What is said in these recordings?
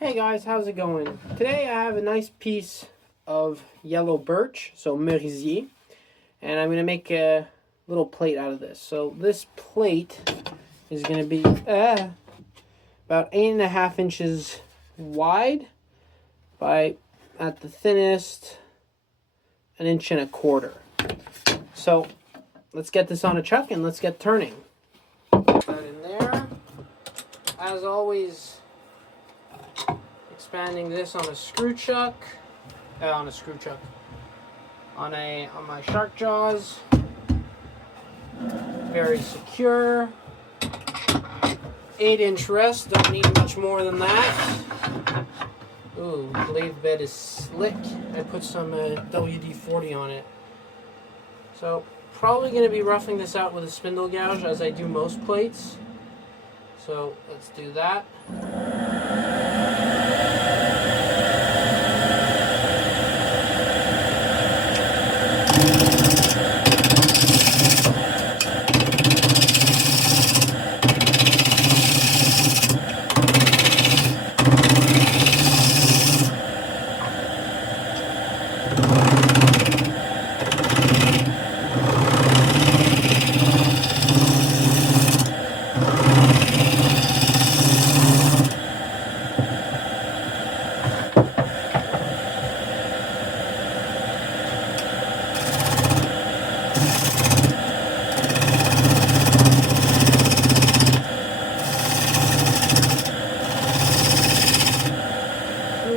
Hey guys, how's it going? Today I have a nice piece of yellow birch, so merisier, and I'm going to make a little plate out of this. So this plate is going to be about 8.5 inches wide by, at the thinnest, 1.25 inches. So let's get this on a chuck and let's get turning. Put that in there. As always, expanding this on a screw chuck, on my shark jaws. Very secure. 8-inch rest, don't need much more than that. Ooh, lathe bed is slick. I put some WD-40 on it. So probably going to be roughing this out with a spindle gouge as I do most plates. So let's do that.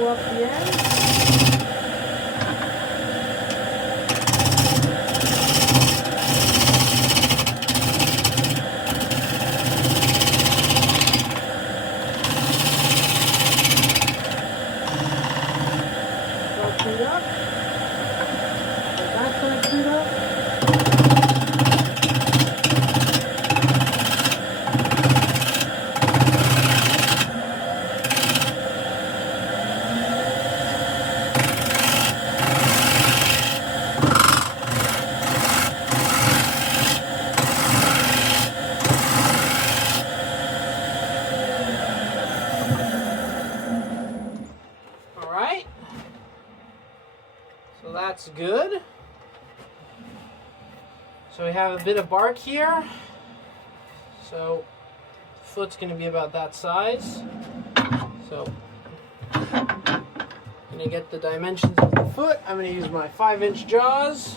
Up the end. Start it up. Get that side screwed up. Alright, so that's good. So we have a bit of bark here. So the foot's going to be about that size. So I'm going to get the dimensions of the foot. I'm going to use my 5-inch jaws.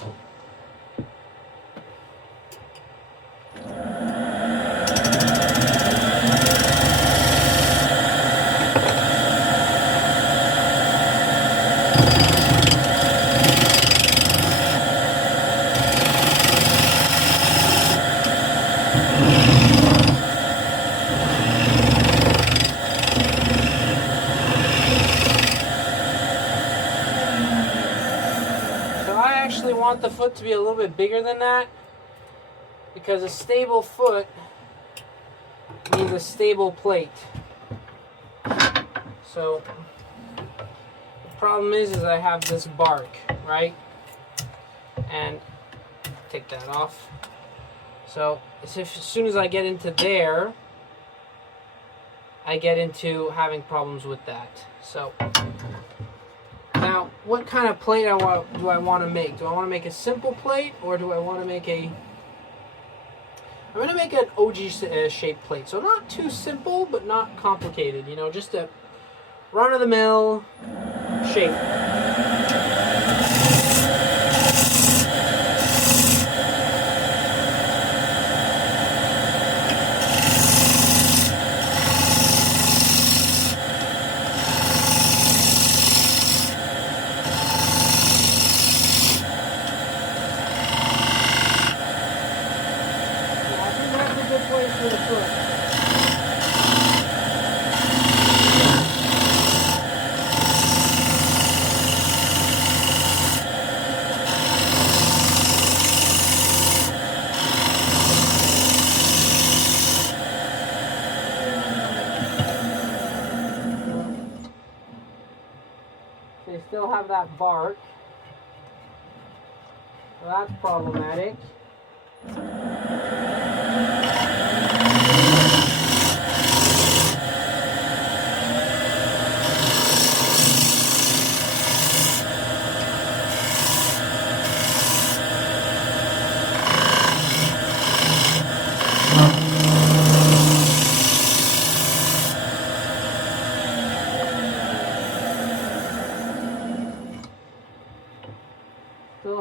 I actually want the foot to be a little bit bigger than that because a stable foot means a stable plate. So the problem is I have this bark, right? And take that off. So as soon as I get into there, I get into having problems with that. So now, what kind of plate do I want to make? Do I want to make a simple plate, or do I want to make a... I'm going to make an OG shaped plate. So not too simple, but not complicated. You know, just a run-of-the-mill shape. For the foot. They still have that bark, so that's problematic.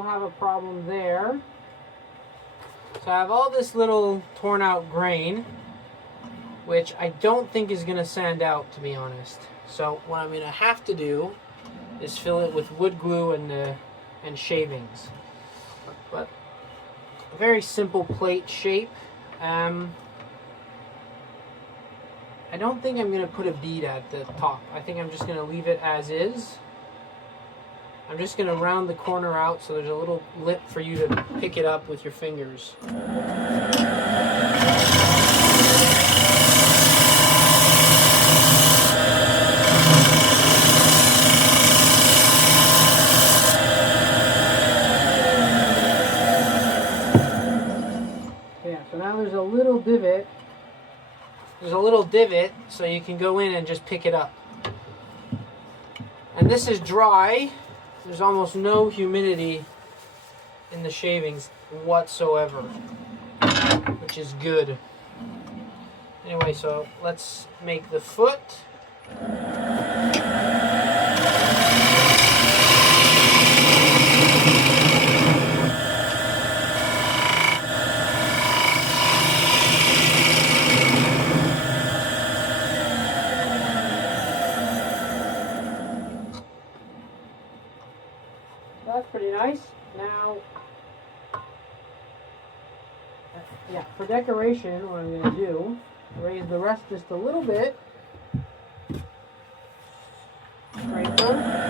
have a problem there. So I have all this little torn out grain, which I don't think is going to sand out, to be honest. So what I'm going to have to do is fill it with wood glue and shavings. But a very simple plate shape. I don't think I'm going to put a bead at the top. I think I'm just going to leave it as is. I'm just going to round the corner out so there's a little lip for you to pick it up with your fingers. Yeah, so now there's a little divot. There's a little divot so you can go in and just pick it up. And this is dry. There's almost no humidity in the shavings whatsoever, which is good. Anyway, so let's make the foot. That's pretty nice. Now, yeah, for decoration, what I'm going to do, raise the rest just a little bit. Scrape them.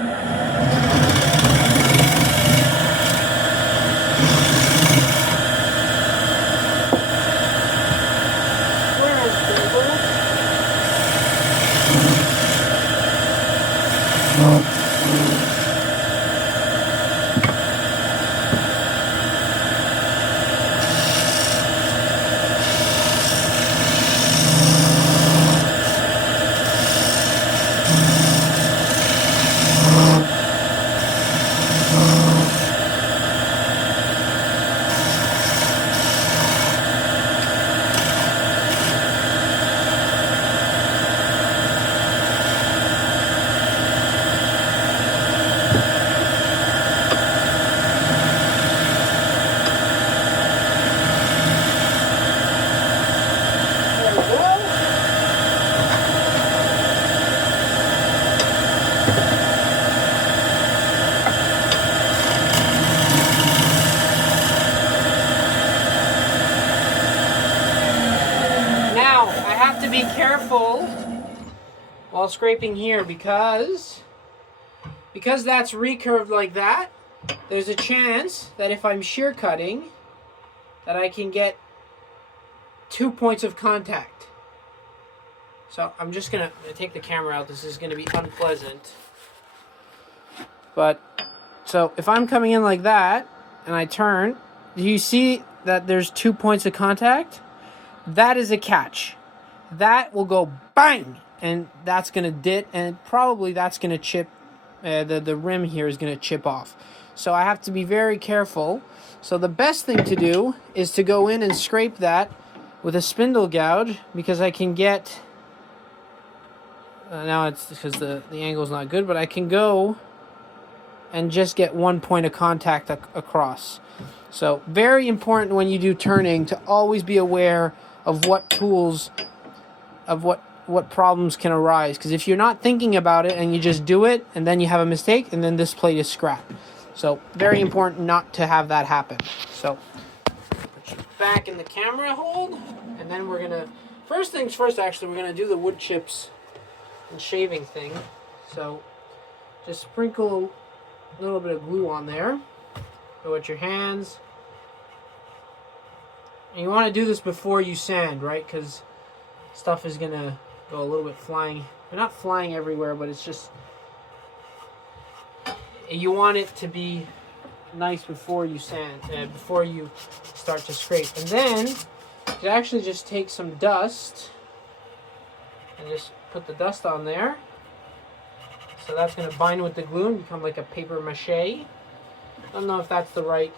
To be careful while scraping here because that's recurved like that. There's a chance that if I'm shear cutting that I can get 2 points of contact. So I'm just gonna take the camera out. This is gonna be unpleasant. But so if I'm coming in like that and I turn, do you see that there's 2 points of contact? That is a catch. That will go bang, and that's going to dit, and probably that's going to chip, the rim here is going to chip off. So I have to be very careful. So the best thing to do is to go in and scrape that with a spindle gouge, because I can get, now it's because the angle's not good, but I can go and just get 1 point of contact across. So very important when you do turning to always be aware of what tools, of what problems can arise, because if you're not thinking about it and you just do it and then you have a mistake and then this plate is scrapped. So very important not to have that happen. So put you back in the camera hold, and then we're gonna, first things first, actually we're gonna do the wood chips and shaving thing. So just sprinkle a little bit of glue on there. Go with your hands, and you want to do this before you sand, right? Because stuff is gonna go a little bit flying. They're not flying everywhere, but it's just, you want it to be nice before you sand, before you start to scrape. And then you actually just take some dust and just put the dust on there. So that's gonna bind with the glue and become like a paper mache. I don't know if that's the right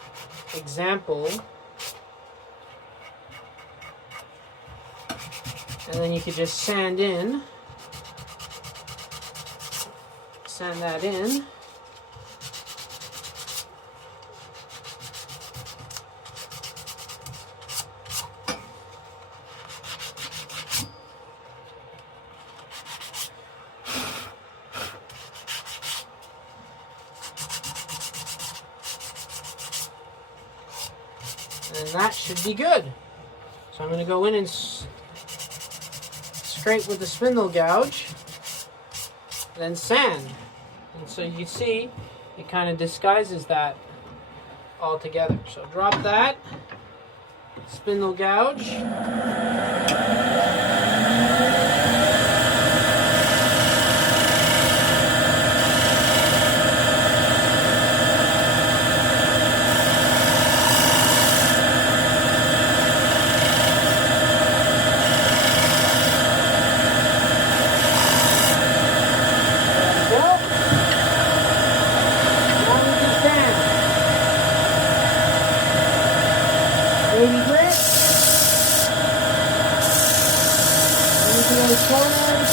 example. And then you could just sand that in. And that should be good. So I'm going to go in and scrape with the spindle gouge, then sand. And so you can see it kind of disguises that all together. So drop that, spindle gouge. Baby grit. Into those corners.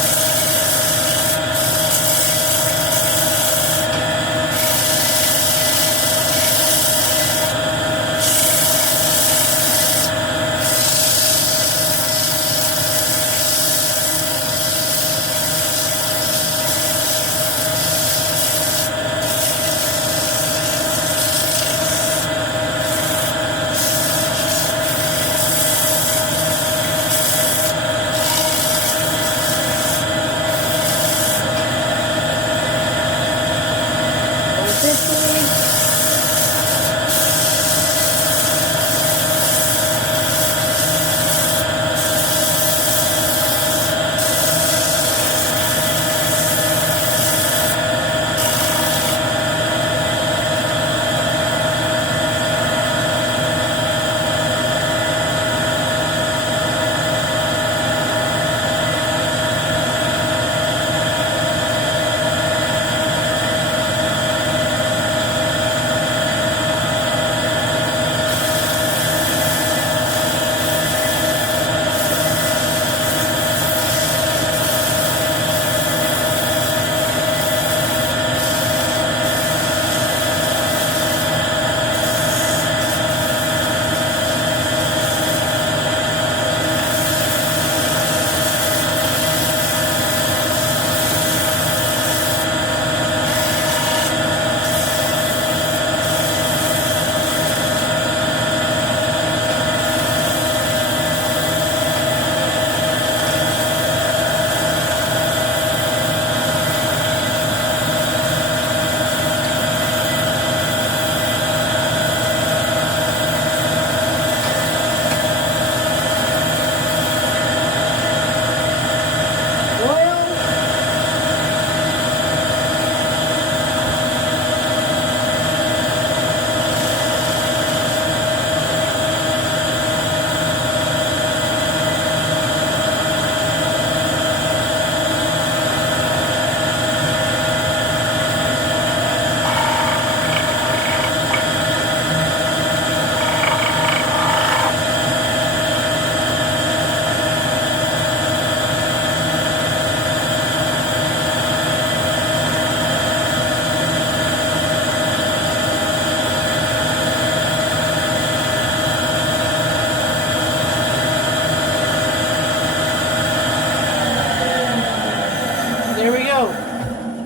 There we go.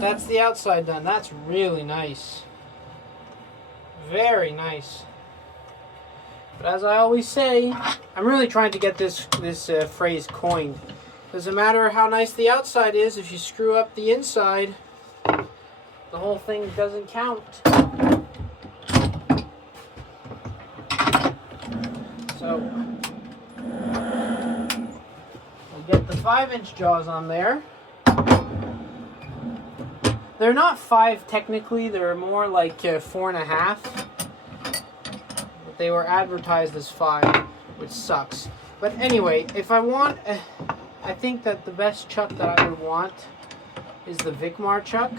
That's the outside done. That's really nice. Very nice. But as I always say, I'm really trying to get this phrase coined. Doesn't matter how nice the outside is, if you screw up the inside, the whole thing doesn't count. So we'll get the 5-inch jaws on there. They're not 5 technically, they're more like 4.5. But they were advertised as 5, which sucks. But anyway, if I want, I think that the best chuck that I would want is the Vicmar chuck.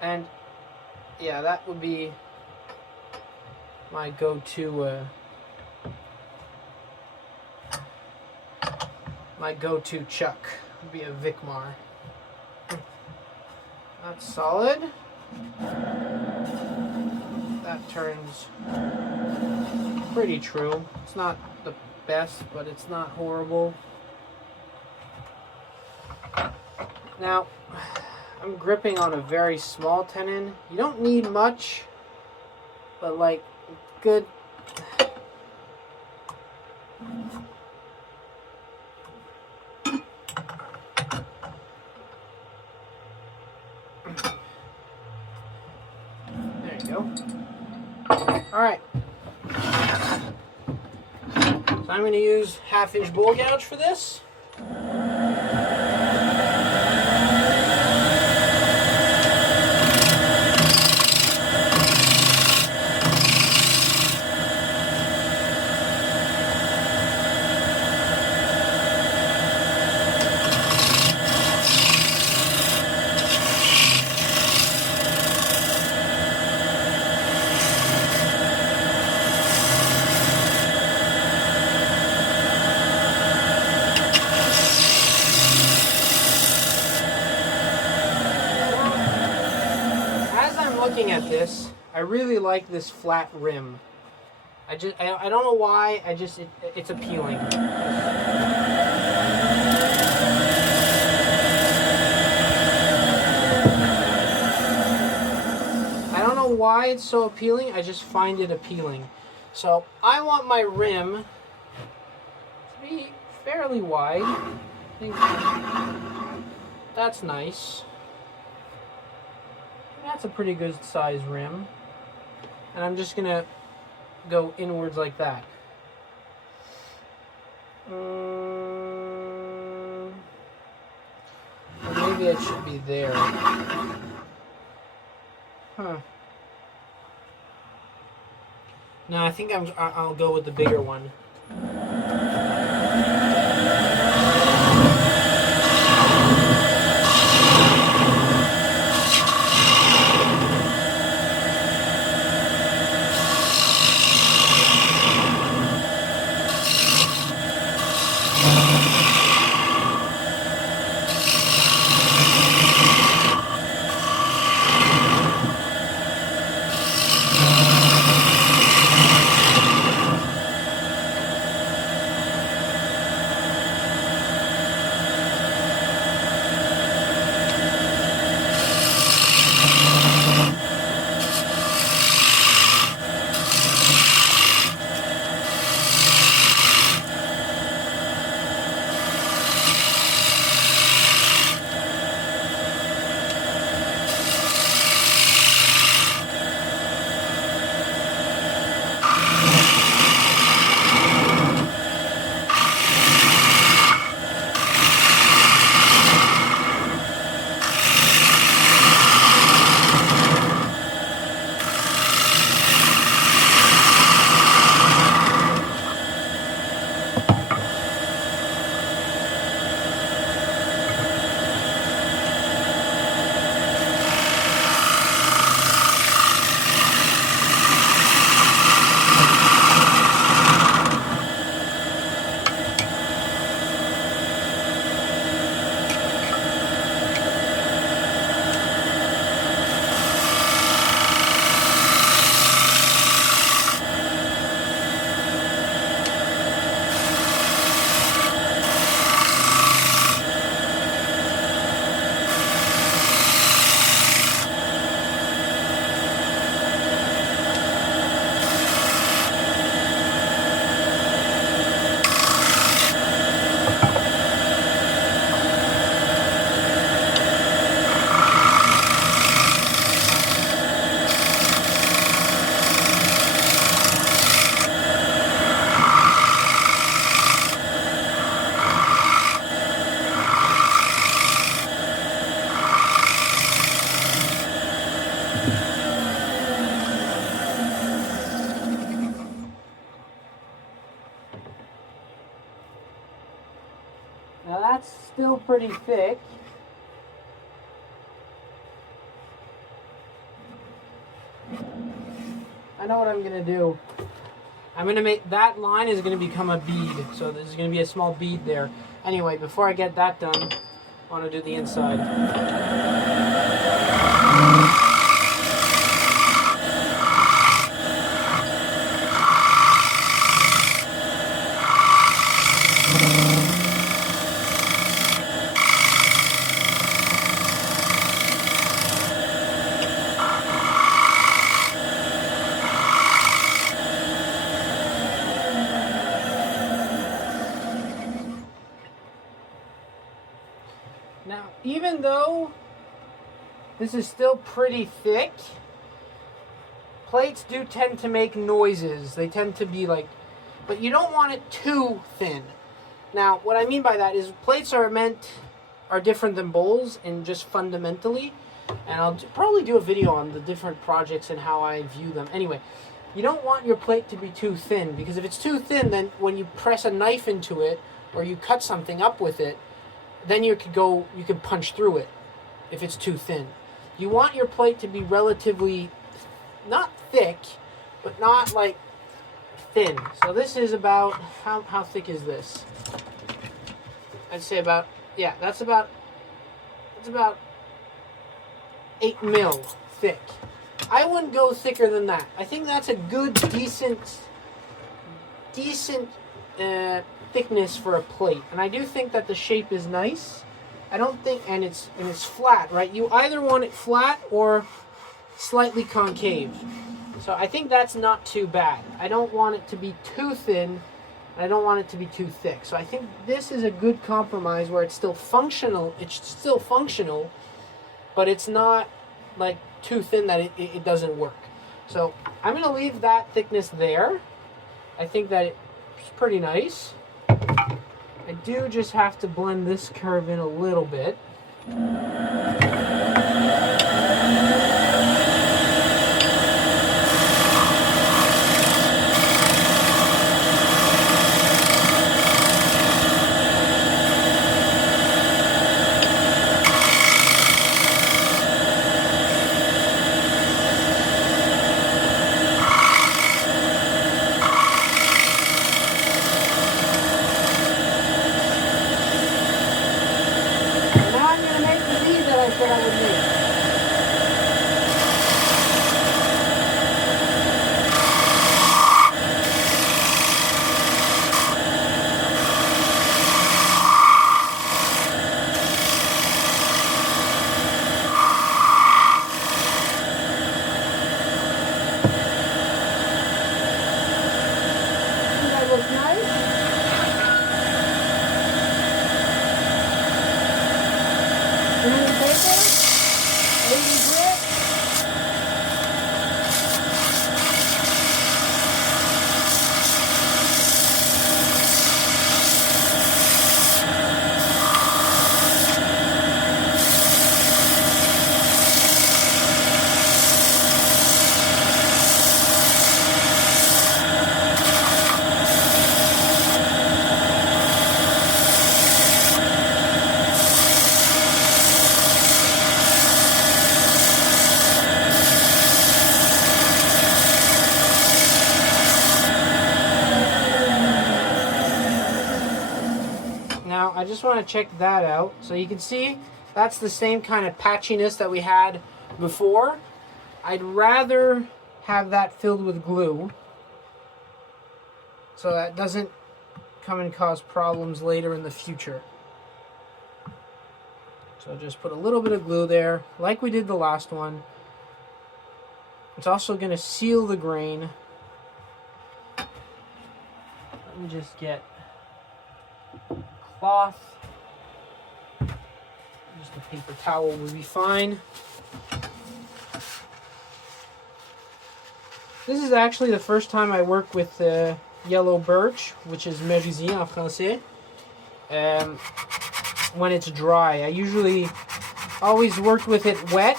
And yeah, that would be my go-to chuck. Would be a Vicmar. That's solid. That turns pretty true. It's not the best, but it's not horrible. Now, I'm gripping on a very small tenon. You don't need much, but like good. There you go. All right. So I'm going to use 1/2 inch bowl gouge for this. Looking at this, I really like this flat rim. I don't know why, it's appealing. I don't know why it's so appealing, I just find it appealing. So I want my rim to be fairly wide. I think that's nice. That's a pretty good size rim. And I'm just gonna go inwards like that. Or maybe it should be there. Huh. No, I think I'll go with the bigger one. Now that's still pretty thick. I know what I'm gonna do. I'm gonna make that line is gonna become a bead, so there's gonna be a small bead there. Anyway, before I get that done, I want to do the inside. Now, even though this is still pretty thick, plates do tend to make noises. They tend to be like, but you don't want it too thin. Now, what I mean by that is plates are different than bowls and just fundamentally, and I'll probably do a video on the different projects and how I view them. Anyway, you don't want your plate to be too thin, because if it's too thin, then when you press a knife into it or you cut something up with it, then you can punch through it if it's too thin. You want your plate to be relatively not thick, but not like thin. So this is about, how thick is this? I'd say about, yeah, that's about 8 mil thick. I wouldn't go thicker than that. I think that's a good, decent thickness for a plate. And I do think that the shape is nice. I don't think, and it's flat, right? You either want it flat or slightly concave. So I think that's not too bad. I don't want it to be too thin, and I don't want it to be too thick. So I think this is a good compromise where it's still functional. It's still functional, but it's not like too thin that it doesn't work. So I'm going to leave that thickness there. I think that it's pretty nice. I do just have to blend this curve in a little bit. I just want to check that out. So you can see that's the same kind of patchiness that we had before. I'd rather have that filled with glue so that doesn't come and cause problems later in the future. So just put a little bit of glue there like we did the last one. It's also going to seal the grain. Let me just get cloth. Just a paper towel will be fine. This is actually the first time I work with yellow birch, which is merisier en français, when it's dry. I usually always worked with it wet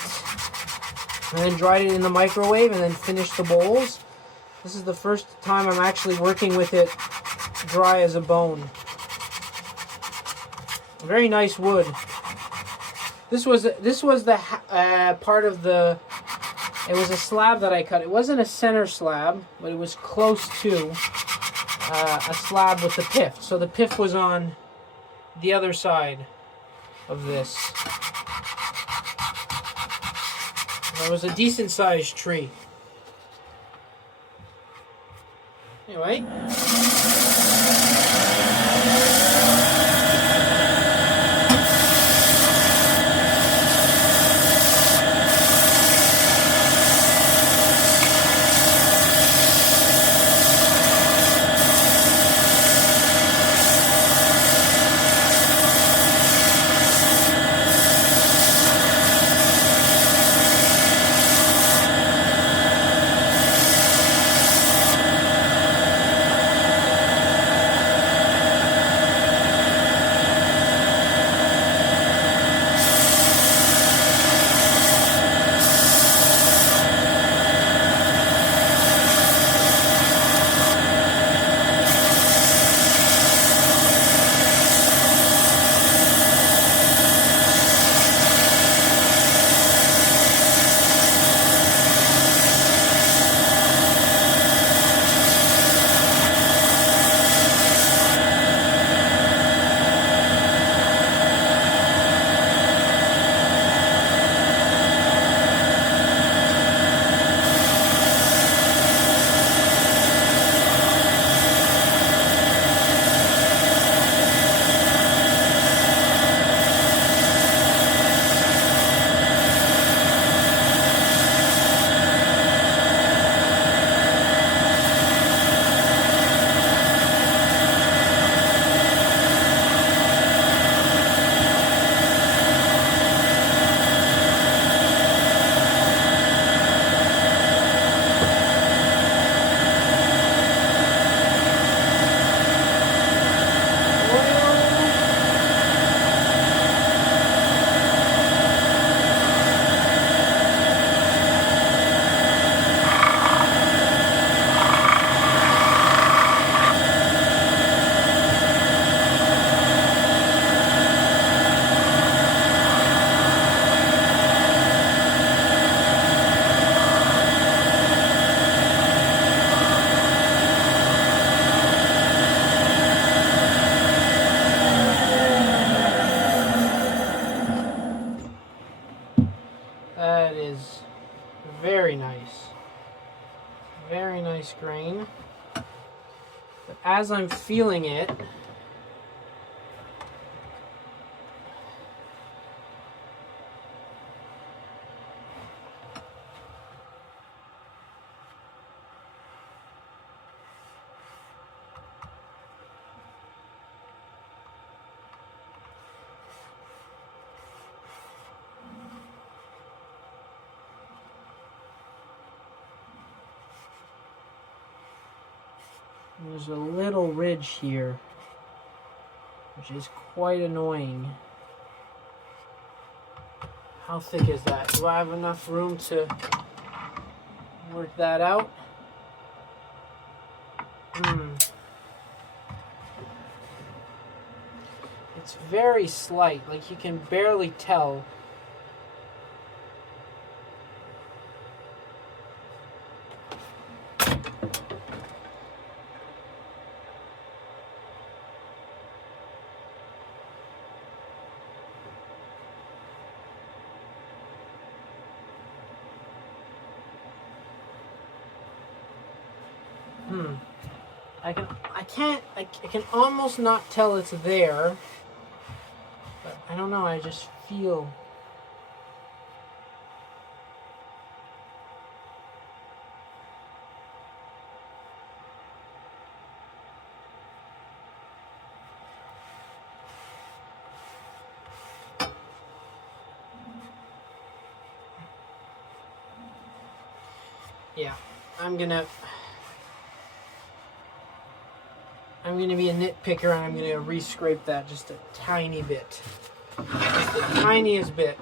and then dried it in the microwave and then finished the bowls. This is the first time I'm actually working with it dry as a bone. Very nice wood. This was the part of the. It was a slab that I cut. It wasn't a center slab, but it was close to a slab with the pith. So the pith was on the other side of this. It was a decent sized tree. Anyway. nice grain. But as I'm feeling it, there's a little ridge here, which is quite annoying. How thick is that? Do I have enough room to work that out? It's very slight, like you can barely tell. I can almost not tell it's there, but I don't know, I just feel. Yeah, I'm gonna be a nitpicker, and I'm gonna re-scrape that just a tiny bit. Just the tiniest bit.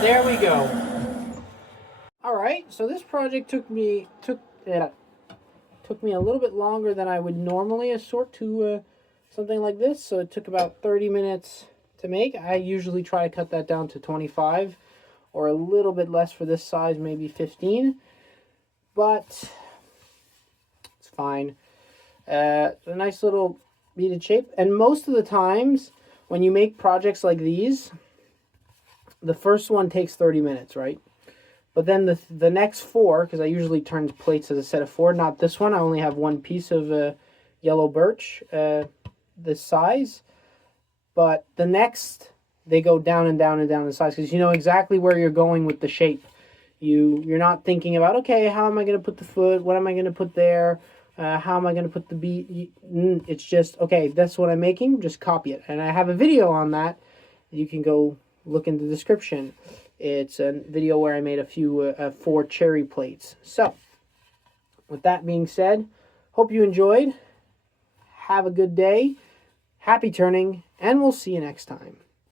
There we go. All right, so this project took me a little bit longer than I would normally assort to something like this. So it took about 30 minutes to make. I usually try to cut that down to 25 or a little bit less for this size, maybe 15. But it's fine. A nice little beaded shape. And most of the times when you make projects like these, the first one takes 30 minutes, right? But then the next 4, because I usually turn plates as a set of 4, not this one. I only have one piece of yellow birch this size. But the next, they go down and down and down in size because you know exactly where you're going with the shape. You're not thinking about, okay, how am I going to put the foot? What am I going to put there? How am I going to put the beat? It's just, okay, that's what I'm making. Just copy it. And I have a video on that. You can go look in the description. It's a video where I made a few 4 cherry plates. So, with that being said, hope you enjoyed. Have a good day. Happy turning, and we'll see you next time.